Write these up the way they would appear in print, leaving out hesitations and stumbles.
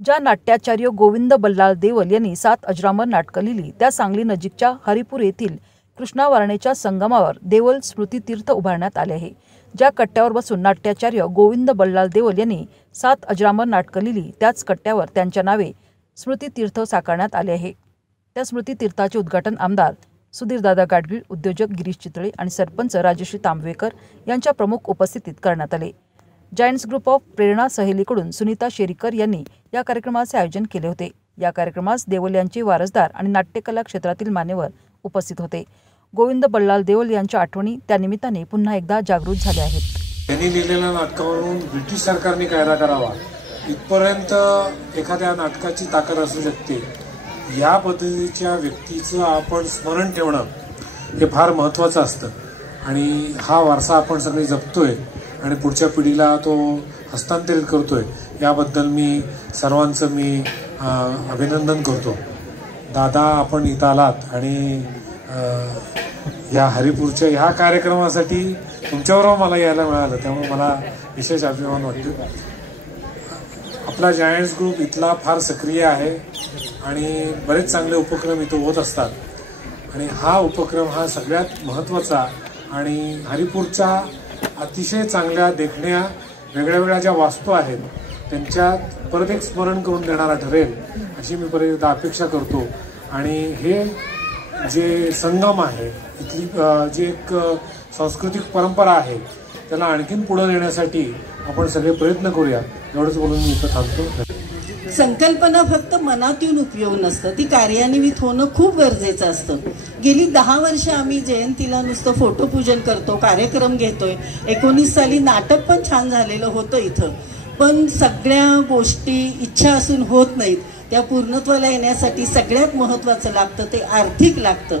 ज्या नाट्याचार्य गोविंद बल्लाळ देवल यांनी 7 अजरामर नाटकं लिहिली त्या सांगली नजीकच्या हरिपूर येथील कृष्णा वारणेच्या संगमावर देवल स्मृती तीर्थ उभारण्यात आले आहे। ज्या कट्ट्यावर बसून नाट्याचार्य गोविंद बल्लाळ देवल यांनी 7 अजरामर नाटकं लिहिली त्याच कट्ट्यावर त्यांच्या नावे स्मृती तीर्थ साकारण्यात आले आहे। त्या स्मृती तीर्थाचे उद्घाटन आमदार सुधीरदादा गाडगीळ, उद्योजक गिरीश चितळे आणि सरपंच राजश्री तांबवेकर यांच्या प्रमुख उपस्थितीत करण्यात आले। जायंट्स ग्रुप ऑफ प्रेरणा सहेलीकडून सुनीता शेरीकर यांनी या कार्यक्रमाचे आयोजन केले होते। या कार्यक्रमास देवल यांचे वारसदार आणि नाट्यकला क्षेत्रातील मान्यवर उपस्थित होते। गोविंद बल्लाळ देवल यांच्या आठवणी त्या निमित्ताने पुन्हा एकदा जागृत झाल्या आहेत। त्यांनी लिहिलेल्या नाटकावरून ब्रिटिश सरकारने कायदा करावा इथपर्यंत एखाद्या नाटकाची ताकद असू शकते। या पद्धतीच्या व्यक्तीचं आपण स्मरण ठेवणं हे फार महत्त्वाचं असतं आणि हा वारसा आपण सगळे जपतोय आणि पुढच्या पिढीला तो हस्तांतरित करतोय। याबद्दल मी सर्वांचं अभिनंदन करतो। दादा, आपण इथं आलात आणि या हरिपूरच्या ह्या कार्यक्रमासाठी तुमच्याबरोबर मला यायला मिळालं, त्यामुळे मला विशेष अभिमान वाटतो। आपला जायंट्स ग्रुप इथला फार सक्रिय आहे आणि बरेच चांगले उपक्रम इथं होत असतात आणि हा उपक्रम हा सगळ्यात महत्त्वाचा आणि हरिपूरच्या अतिशय चांगल्या देखण्या वेगळ्या ज्या वास्तू आहेत त्यांच्यात परत एक स्मरण करून देणारा ठरेल अशी मी परत एकदा अपेक्षा करतो। आणि हे जे संगम आहे, इथली जी एक सांस्कृतिक परंपरा आहे त्याला आणखीन पुढे नेण्यासाठी आपण सगळे प्रयत्न करूया, एवढंच बोलून मी इथं थांबतो। संकल्पना फक्त मनात येऊन उपयोग नसतं, ती कार्यान्वित होणं खूप गरजेचं असतं। गेली 10 वर्ष आम्ही जयंतीला नुसतं फोटोपूजन करतो, कार्यक्रम घेतोय। 19 साली नाटक पण छान झालेलं होतं इथं, पण सगळ्या गोष्टी इच्छा असून होत नाहीत। त्या पूर्णत्वाला येण्यासाठी सगळ्यात महत्त्वाचं लागतं ते आर्थिक लागतं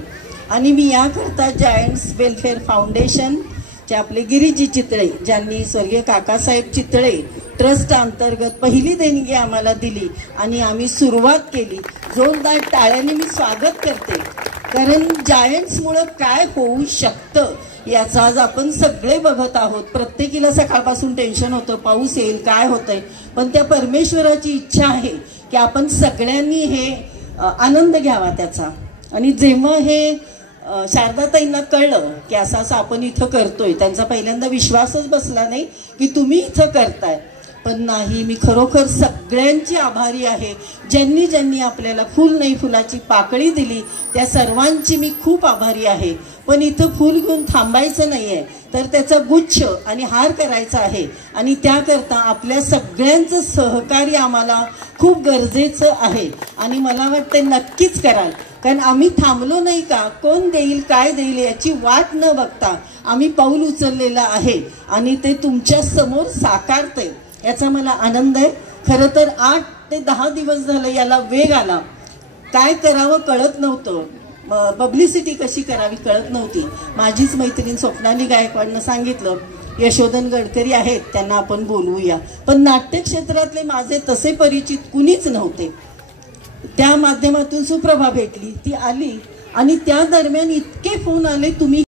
आणि मी याकरता जायंट्स वेलफेअर फाउंडेशन चे आपले गिरीजी चितळे ज्यांनी स्वर्गीय काकासाहेब चितळे ट्रस्ट अंतर्गत पहिली देणगी आम्हाला दिली आणि आम्ही सुरुवात केली। जोरदार टाळ्यांनी मी स्वागत करते, कारण जायंट्समुळे काय होऊ शकतं याचा आज आपण सगळे बघत आहोत। प्रत्येकीला सकाळपासून टेन्शन होतं, पाऊस येईल, काय होतंय, पण त्या परमेश्वराची इच्छा आहे की आपण सगळ्यांनी हे आनंद घ्यावा त्याचा। आणि जेव्हा हे शारदाताईंना कळलं की असं आपण इथं करतोय, त्यांचा पहिल्यांदा विश्वासच बसला नाही की तुम्ही इथं करताय, पण नाही, मी खरोखर सगळ्यांची आभारी आहे। ज्यांनी ज्यांनी आपल्याला फूल नाही फुलाची पाकळी दिली त्या सर्वांची मी खूप आभारी आहे। पण इथं फूल घेऊन थांबायचं नाहीये, तर त्याचा गुच्छ आणि हार करायचा आहे आणि त्याकरता आपल्या सगळ्यांचं सहकार्य आम्हाला खूप गरजेचं आहे आणि मला वाटतं नक्कीच कराल, कारण आम्ही थांबलो नाही का, कोण देईल काय देईल याची वाट न बघता आम्ही पाऊल उचललेलं आहे आणि ते तुमच्या समोर साकारते याचा मला आनंद आहे। खरं तर 8 ते 10 दिवस झालं याला वेग आला, काय करावं कळत नव्हतं, पब्लिसिटी कशी करावी कळत नव्हती। माझीच मैत्रीण स्वप्नाली गायकवाडनं सांगितलं यशोधन गडकरी आहेत त्यांना आपण बोलवूया, पण नाट्य क्षेत्रातले माझे तसे परिचित कुणीच नव्हते। त्या माध्यमातून सुप्रभा भेटली, ती आली आणि त्या दरम्यान इतके फोन आले, तुम्ही